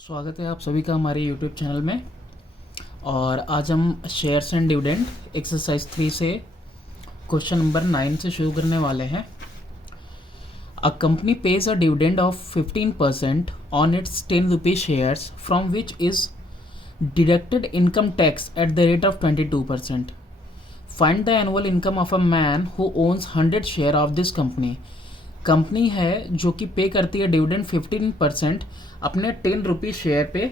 स्वागत है आप सभी का हमारे YouTube चैनल में। और आज हम शेयर्स एंड डिविडेंड एक्सरसाइज 3 से क्वेश्चन नंबर 9 से शुरू करने वाले हैं। A company page a dividend of 15% on it's 10 rupees shares from which is deducted income tax at the rate of 22%. Find the annual income of a man who owns 100 share of this company. Company है जो कि पे करती है dividend 15% अपने 10 rupees share पे,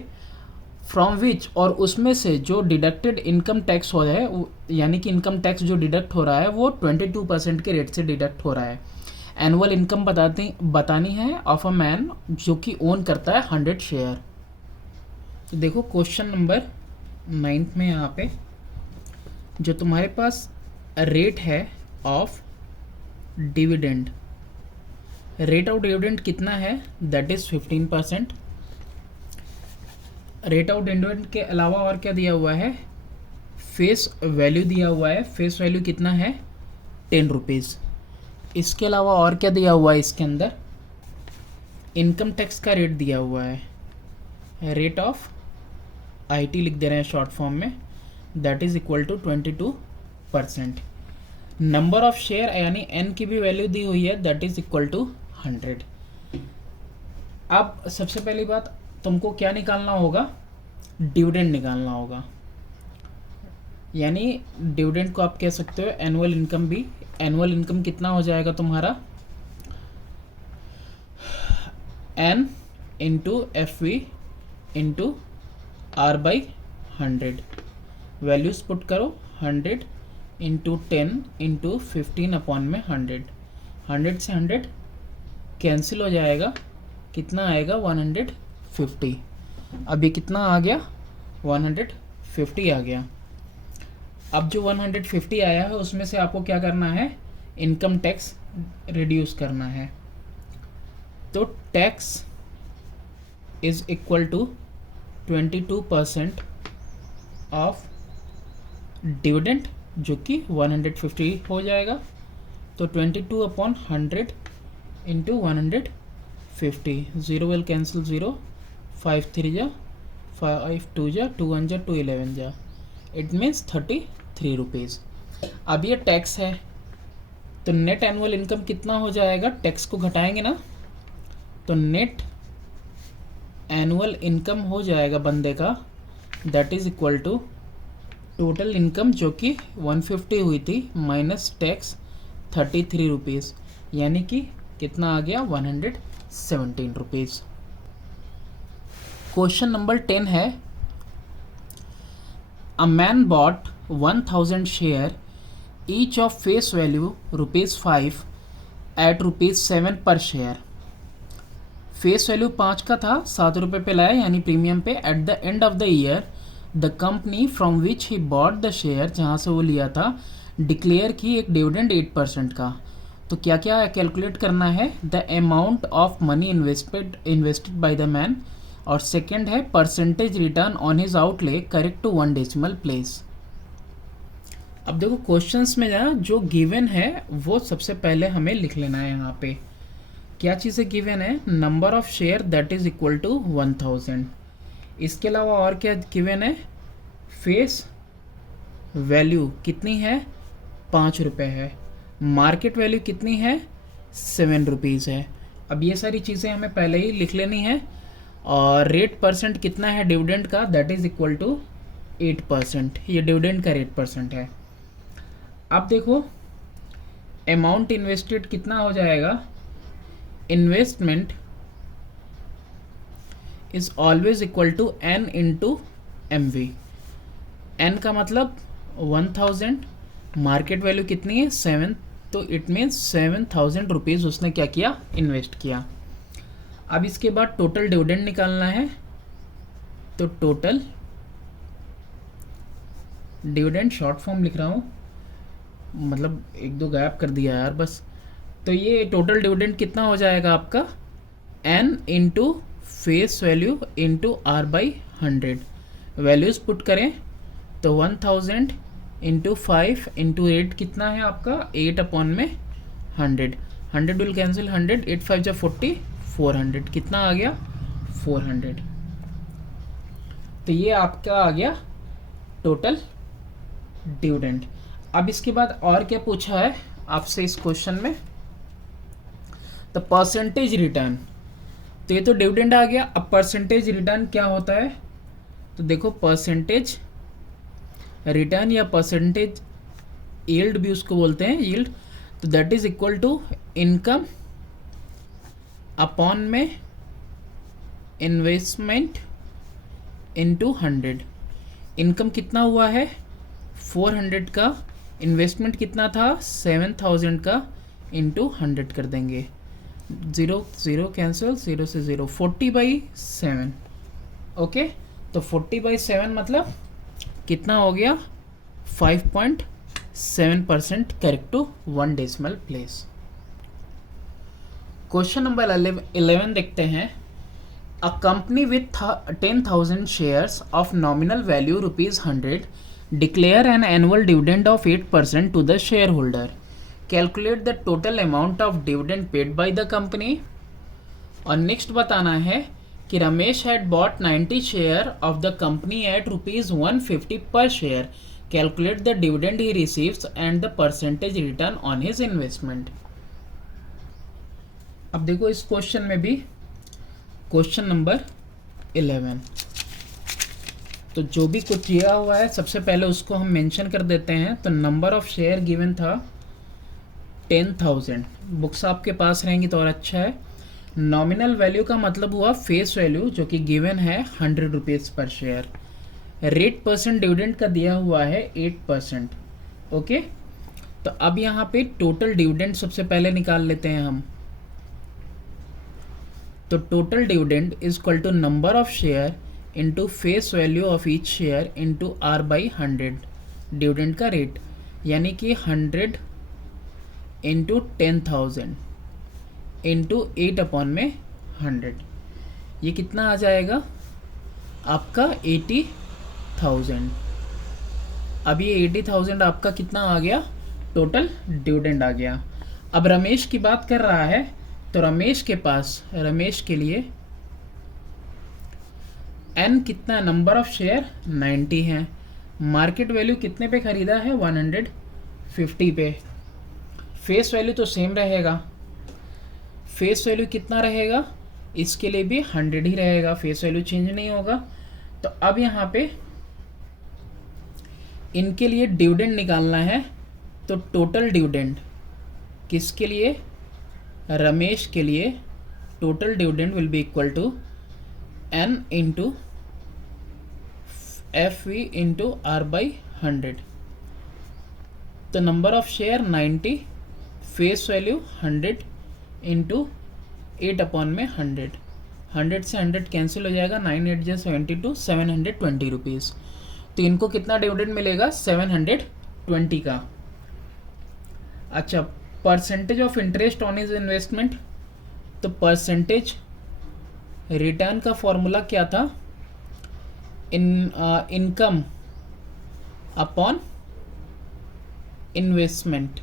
from which, और उसमें से जो डिडक्टेड इनकम टैक्स हो रहा है, यानी कि इनकम टैक्स जो डिडक्ट हो रहा है वो 22% के रेट से डिडक्ट हो रहा है. एनुअल इनकम बतानी है ऑफ अ मैन जो कि ओन करता है 100 शेयर. तो देखो क्वेश्चन नंबर 9 में यहाँ पे जो तुम्हारे पास रेट है of dividend, rate of dividend कितना है, that is 15%. Rate of dividend के अलावा और क्या दिया हुआ है, फेस वैल्यू दिया हुआ है. फेस वैल्यू कितना है, 10 रुपीज़. इसके अलावा और क्या दिया हुआ है, इसके अंदर इनकम टैक्स का रेट दिया हुआ है, रेट ऑफ आईटी लिख दे रहे हैं शॉर्ट फॉर्म में, that is equal to 22%. Number of share यानी एन की भी वैल्यू दी हुई है, दैट इज इक्वल टू 100. अब सबसे पहली बात तुमको क्या निकालना होगा, डिविडेंड निकालना होगा. यानी डिविडेंड को आप कह सकते हो एनुअल इनकम भी. एनुअल इनकम कितना हो जाएगा तुम्हारा, N into F V into R by 100. Values put करो, 100 इंटू 10 इंटू 15 अपॉन में 100. 100 से 100 कैंसिल हो जाएगा, कितना आएगा 150. अब ये कितना आ गया, 150 आ गया. अब जो 150 आया है उसमें से आपको क्या करना है, इनकम टैक्स रिड्यूस करना है. तो tax is equal to 22% of dividend जो कि 150 हो जाएगा. तो 22 अपॉन 100 इंटू 150. 0 विल कैंसिल 0, 5 3 जा 5 2 जा 2 1 जा 2 11 जा, इट मीन्स 33 रुपीज़. अब ये टैक्स है तो नेट एनुअल इनकम कितना हो जाएगा, टैक्स को घटाएंगे ना, तो नेट एनुअल इनकम हो जाएगा बंदे का, that is equal to total income जो कि 150 हुई थी माइनस टैक्स 33 रुपीज़, यानी कि कितना आ गया 117 रुपीज़. क्वेश्चन नंबर 10 है, a man bought 1000 share each of face value ₹5 at ₹7 per share. Face value 5 का था, 7 रुपये पे लाया यानी प्रीमियम पे. At the end of the year the company from which he bought the share, जहाँ से वो लिया था, डिक्लेयर की एक डिविडेंड 8% का. तो क्या क्या कैलकुलेट करना है, the amount of money invested by the man, और सेकंड है percentage return on his outlay correct to 1 decimal place. अब देखो क्वेश्चंस में जो गिवन है वो सबसे पहले हमें लिख लेना है. यहाँ पे क्या चीज़ें गिवन है, number of share that is equal to 1000. इसके अलावा और क्या गिवन है, फेस वैल्यू कितनी है, 5 रुपये है. मार्केट वैल्यू कितनी है, 7 रुपीज़ है. अब ये सारी चीज़ें हमें पहले ही लिख लेनी है. और रेट परसेंट कितना है डिविडेंड का, दैट इज इक्वल टू 8%. ये डिविडेंड का रेट परसेंट है. अब देखो अमाउंट इन्वेस्टेड कितना हो जाएगा, investment is always equal to N into M V. N का मतलब 1000, मार्केट वैल्यू कितनी है 7, तो इट मीन्स 7000 रुपीज़ उसने क्या किया, इन्वेस्ट किया. अब इसके बाद टोटल डिविडेंड निकालना है. तो टोटल डिविडेंड शॉर्ट फॉर्म लिख रहा हूँ, मतलब 1-2 गायब कर दिया यार बस. तो ये टोटल डिविडेंड कितना हो जाएगा आपका, N into face value into R by 100. Values put करें तो 1000 इंटू 5 इंटू 8 कितना है आपका, 8 अपॉन में 100. 100 विल कैंसिल 100, 8 5 जा 40, 400. कितना आ गया 400. तो ये आपका आ गया टोटल डिविडेंड। अब इसके बाद और क्या पूछा है आपसे इस क्वेश्चन में, तो परसेंटेज रिटर्न। तो ये तो डिविडेंड आ गया, अब परसेंटेज रिटर्न क्या होता है, तो देखो परसेंटेज रिटर्न या परसेंटेज यील्ड भी उसको बोलते हैं, यील्ड, तो that is equal to income upon में इन्वेस्टमेंट इनटू 100। इनकम कितना हुआ है 400 का, इन्वेस्टमेंट कितना था 7000 का, इंटू 100 कर देंगे, 0 0 कैंसिल, 0 से 0, 40/7। ओके, तो 40/7 मतलब कितना हो गया 5.7% correct to 1 decimal place. Question number 11 देखते हैं। A company with 10,000 shares of nominal value ₹100 declare an annual dividend of 8% to the shareholder. Calculate the total amount of dividend paid by the company. और next बताना है कि Ramesh had bought 90 share of the company at ₹150 per share. Calculate the dividend he receives and the percentage return on his investment. अब देखो इस question में भी question number 11, तो जो भी कुछ दिया हुआ है सबसे पहले उसको हम मेंशन कर देते हैं। तो नंबर ऑफ शेयर गिवन था 10,000, बुक्स आपके पास रहेंगी तो और अच्छा है। नॉमिनल वैल्यू का मतलब हुआ फेस वैल्यू जो कि गिवन है 100 रुपीज़ पर शेयर। रेट परसेंट डिविडेंड का दिया हुआ है 8%। ओके, तो अब यहाँ पे टोटल डिविडेंड सबसे पहले निकाल लेते हैं हम। तो total dividend is equal to number of share into face value of each share into R/100, dividend का रेट, यानी कि 100 इंटू 10,000 इंटू 8/100, ये कितना आ जाएगा आपका 80,000। अब ये 80,000 आपका कितना आ गया टोटल डिविडेंड आ गया। अब रमेश की बात कर रहा है, तो रमेश के लिए n कितना, नंबर ऑफ शेयर 90 है, मार्केट वैल्यू कितने पे खरीदा है 150 पे, फेस वैल्यू तो सेम रहेगा, फेस वैल्यू कितना रहेगा इसके लिए भी 100 ही रहेगा, फेस वैल्यू चेंज नहीं होगा। तो अब यहाँ पे इनके लिए डिविडेंड निकालना है, तो टोटल डिविडेंड किसके लिए, रमेश के लिए, total dividend will be equal to n into FV into R/100। तो number of share 90, face value 100 into 8/100, 100 से 100 कैंसिल हो जाएगा, 9 8 जा 72, 720 रुपीज़। तो इनको कितना डिविडेंड मिलेगा 720 का। अच्छा, percentage of interest on his investment, तो परसेंटेज रिटर्न का फॉर्मूला क्या था, इनकम अपॉन इन्वेस्टमेंट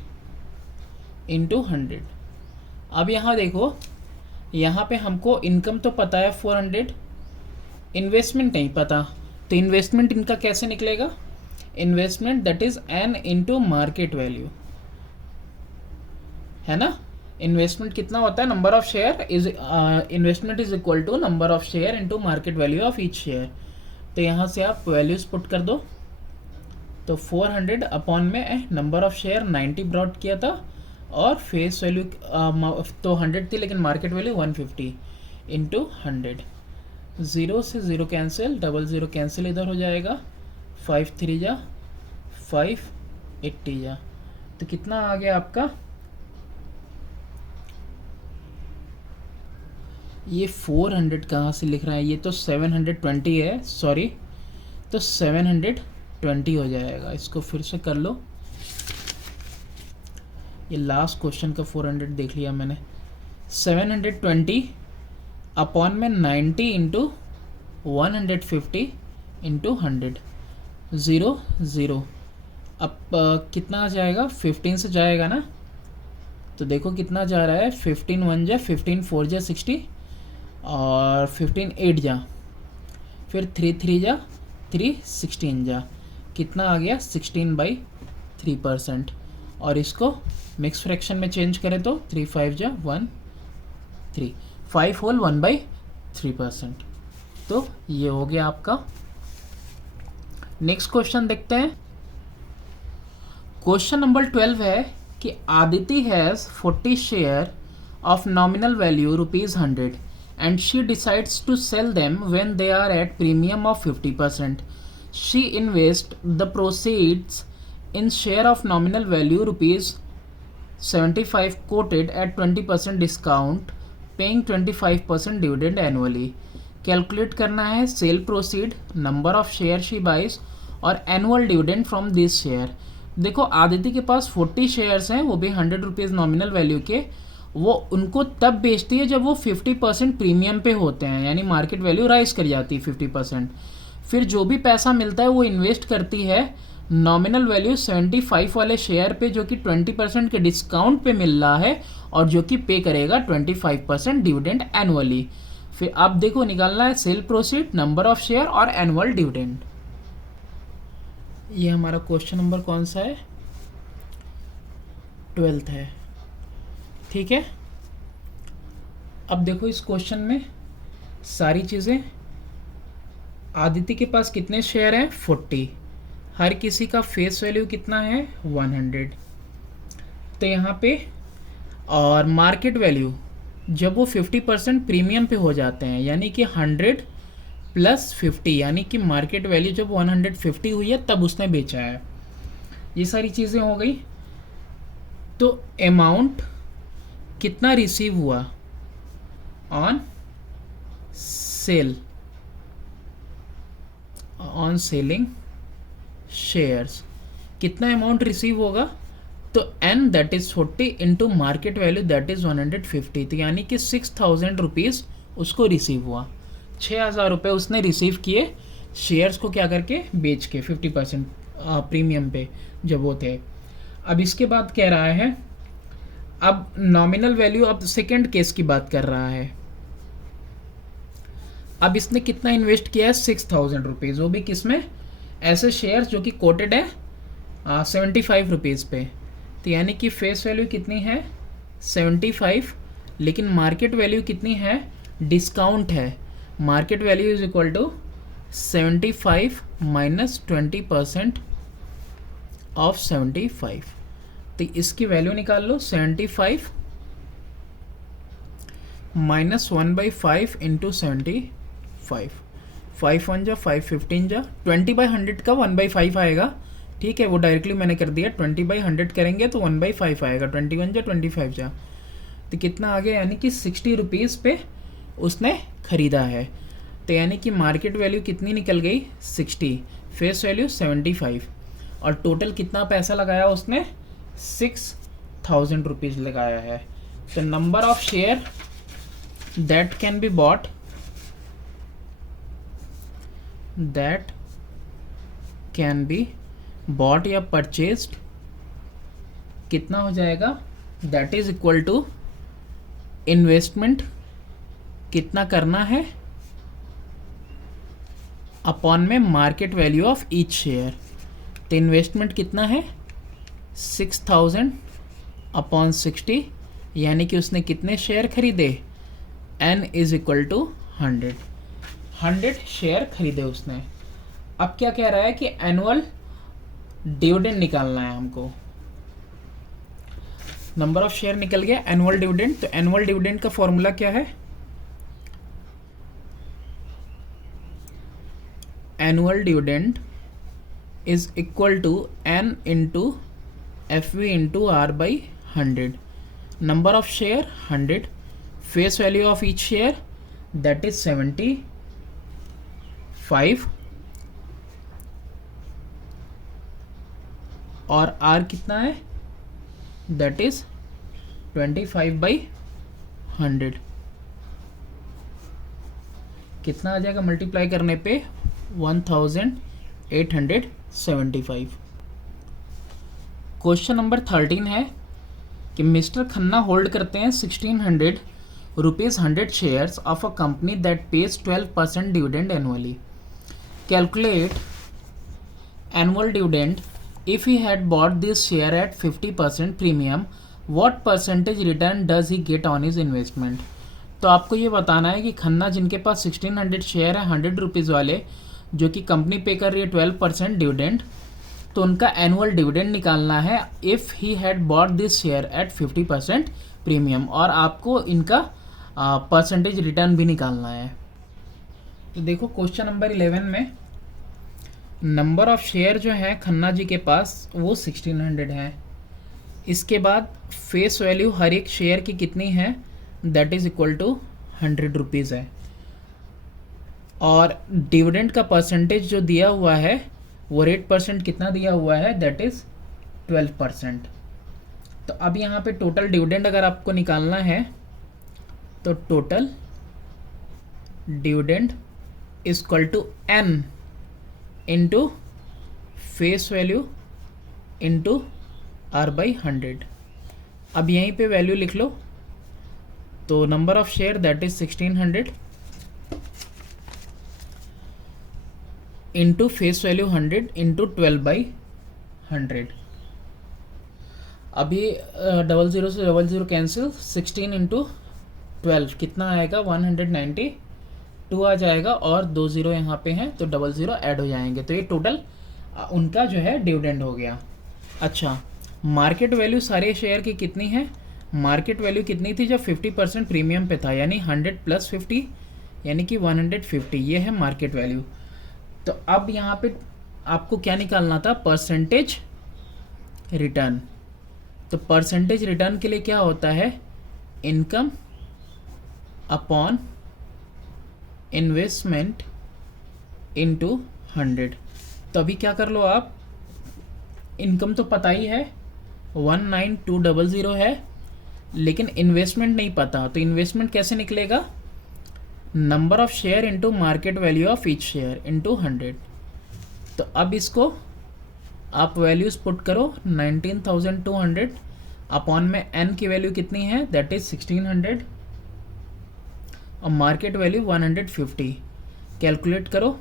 इंटू 100। अब यहाँ देखो, यहाँ पे हमको इनकम तो पता है 400, इन्वेस्टमेंट नहीं पता, तो इन्वेस्टमेंट इनका कैसे निकलेगा, investment that is n into market value, है ना। इन्वेस्टमेंट कितना होता है, number of share is, investment is equal to number of share into market value of each share. तो यहाँ से आप वैल्यूज पुट कर दो, तो 400 अपॉन में नंबर ऑफ शेयर 90 ब्रॉड किया था, और फेस वैल्यू तो 100 थी लेकिन मार्केट वैल्यू 150 इंटू 100, 0 से 0 कैंसिल, 00 कैंसिल इधर हो जाएगा, 5 3 जा 5, 80 जा, तो कितना आ गया आपका, ये 400 कहाँ से लिख रहा है, ये तो 720 है, सॉरी, तो 720 हो जाएगा। इसको फिर से कर लो, ये लास्ट क्वेश्चन का 400 देख लिया मैंने, 720 अपॉन में 90 इंटू 150 इंटू 100, 0 0, अब कितना आ जाएगा 15 से जाएगा ना, तो देखो कितना जा रहा है, 15 1 जा 15 4 जा 60, और 15 8 जा, फिर 3 3 जा 3 16 जा कितना आ गया 16/3%। और इसको मिक्स फ्रैक्शन में चेंज करें तो 3 5 जा 1 3 5 होल 1/3%। तो ये हो गया आपका। नेक्स्ट क्वेश्चन देखते हैं। क्वेश्चन नंबर 12 है कि Aditi has 40 share of nominal value ₹100 and she decides to sell them when they are at premium of 50%. She invests the proceeds in share of nominal value ₹75 quoted at 20% discount, paying 25% dividend annually. Calculate करना है sale proceed, number of share she buys और annual dividend from this share. देखो आदिति के पास 40 shares हैं, वो भी ₹100 nominal value के। वो उनको तब बेचती है जब वो 50% प्रीमियम पे होते हैं, यानी मार्केट वैल्यू राइज कर जाती है 50%। फिर जो भी पैसा मिलता है वो इन्वेस्ट करती है नॉमिनल वैल्यू 75 वाले शेयर पे, जो कि 20% के डिस्काउंट पे मिल रहा है और जो कि पे करेगा 25% डिविडेंड एनुअली। फिर आप देखो निकालना है sale proceed, number of share और एनुअल डिविडेंड। ये हमारा क्वेश्चन नंबर कौन सा है? 12th है, ठीक है। अब देखो इस क्वेश्चन में सारी चीज़ें, आदित्य के पास कितने शेयर हैं? 40। हर किसी का फेस वैल्यू कितना है? 100। तो यहाँ पे और मार्केट वैल्यू जब वो 50% प्रीमियम पे हो जाते हैं, यानी कि 100 + 50, यानी कि मार्केट वैल्यू जब 150 हुई है तब उसने बेचा है। ये सारी चीज़ें हो गई। तो अमाउंट कितना रिसीव हुआ on sale, on selling shares, कितना अमाउंट रिसीव होगा? तो n that is 40 into market value that is 150। तो यानी कि 6000 रुपीज़ उसको रिसीव हुआ। 6000 रुपये उसने रिसीव किए शेयर्स को क्या करके, बेच के 50% प्रीमियम पे जब वो थे। अब इसके बाद कह रहा है, अब नॉमिनल वैल्यू, अब सेकेंड केस की बात कर रहा है। अब इसने कितना इन्वेस्ट किया है? 6000 रुपीज़, वो भी किस में? ऐसे शेयर्स जो कि कोटेड है 75 रुपीज़ पे। तो यानी कि फेस वैल्यू कितनी है? 75, लेकिन मार्केट वैल्यू कितनी है? डिस्काउंट है। Market value is equal to 75 minus 20% of 75। तो इसकी वैल्यू निकाल लो, 75 माइनस 1/5 इंटू 75। 5 1 जा 5 15 जा 20/100 का 1/5 आएगा, ठीक है। वो डायरेक्टली मैंने कर दिया, 20/100 करेंगे तो 1/5 आएगा। 21 जा 25 जा तो कितना आ गया? यानी कि 60 रुपीज़ पे उसने ख़रीदा है। तो यानी कि मार्केट वैल्यू कितनी निकल गई? 60, फेस वैल्यू 75, और टोटल कितना पैसा लगाया उसने? 6000 रुपीज़ लगाया है। तो number of share that can be bought, that can be bought या परचेस्ड, कितना हो जाएगा? That is equal to investment कितना करना है अपॉन में market value of each share. तो इन्वेस्टमेंट कितना है? 6000 अपॉन 60, यानी कि उसने कितने शेयर खरीदे? n is equal to 100 share खरीदे उसने। अब क्या कह रहा है कि एनुअल डिविडेंड निकालना है हमको। नंबर ऑफ शेयर निकल गया, एनुअल डिविडेंड। तो एनुअल डिविडेंड का फॉर्मूला क्या है? Annual dividend is equal to n into FV into R/100। Number of share 100, face value of each share that is 75, और R कितना है? That is 25/100। कितना आ जाएगा मल्टीप्लाई करने पे? 1875। क्वेश्चन नंबर 13 है कि मिस्टर खन्ना होल्ड करते हैं 1600 rupees 100 shares of a company that page 12% dividend annually. Calculate annual dividend if he had bought this share eight 50% premium, what percentage return does he get on his investment. तो आपको ये बताना है कि खन्ना जिनके पास 1600 share है 100 रुपीज़ वाले, जो कि कंपनी पे कर रही है 12% डिविडेंड, तो उनका एनुअल डिविडेंड निकालना है if he had bought this share eight 50% premium, और आपको इनका परसेंटेज रिटर्न भी निकालना है। तो देखो क्वेश्चन नंबर 11 में नंबर ऑफ शेयर जो है खन्ना जी के पास वो 1600 है। इसके बाद फेस वैल्यू हर एक शेयर की कितनी है, that is equal to 100 rupees है, और डिविडेंड का परसेंटेज जो दिया हुआ है वो रेट परसेंट कितना दिया हुआ है, दैट इज़ 12%। तो अब यहाँ पे टोटल डिविडेंड अगर आपको निकालना है तो total dividend is equal to n into face value into R/100। अब यहीं पे वैल्यू लिख लो, तो number of share that is 1600 into face value 100 into 12/100। अभी 00 से 00 कैंसिल, 16 इंटू 12 कितना आएगा, 192 आ जाएगा, और 2 0 यहाँ पे हैं तो 00 ऐड हो जाएंगे, तो ये टोटल उनका जो है डिविडेंड हो गया। अच्छा, मार्केट वैल्यू सारे शेयर की कितनी है, मार्केट वैल्यू कितनी थी जब 50% प्रीमियम पे था, यानी 100 + 50 यानी कि 150, ये है मार्केट वैल्यू। तो अब यहाँ पे आपको क्या निकालना था, परसेंटेज रिटर्न। तो परसेंटेज रिटर्न के लिए क्या होता है, इनकम अपॉन इन्वेस्टमेंट इनटू 100। तो अभी क्या कर लो आप, इनकम तो पता ही है 19200 है, लेकिन इन्वेस्टमेंट नहीं पता, तो इन्वेस्टमेंट कैसे निकलेगा, number of share into market value of each share into 100। तो अब इसको आप वैल्यूज़ पुट करो, 19,200 अपॉन में n की वैल्यू कितनी है, दैट इज 1600, और मार्केट वैल्यू 150, कैलकुलेट करो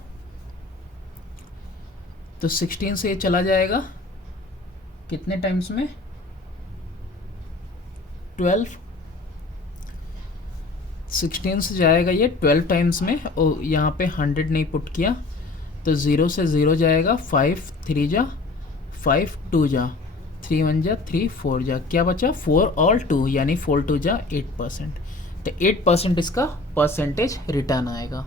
तो 16 से ये चला जाएगा कितने टाइम्स में, 12, 16 से जाएगा ये 12 टाइम्स में, और यहाँ पे 100 नहीं पुट किया, तो 0 से 0 जाएगा, 5 3 जा 5 2 जा 3 1 जा 3 4 जा, क्या बचा 4 और 2 यानी 4 2 जा 8%। तो 8% इसका परसेंटेज रिटर्न आएगा।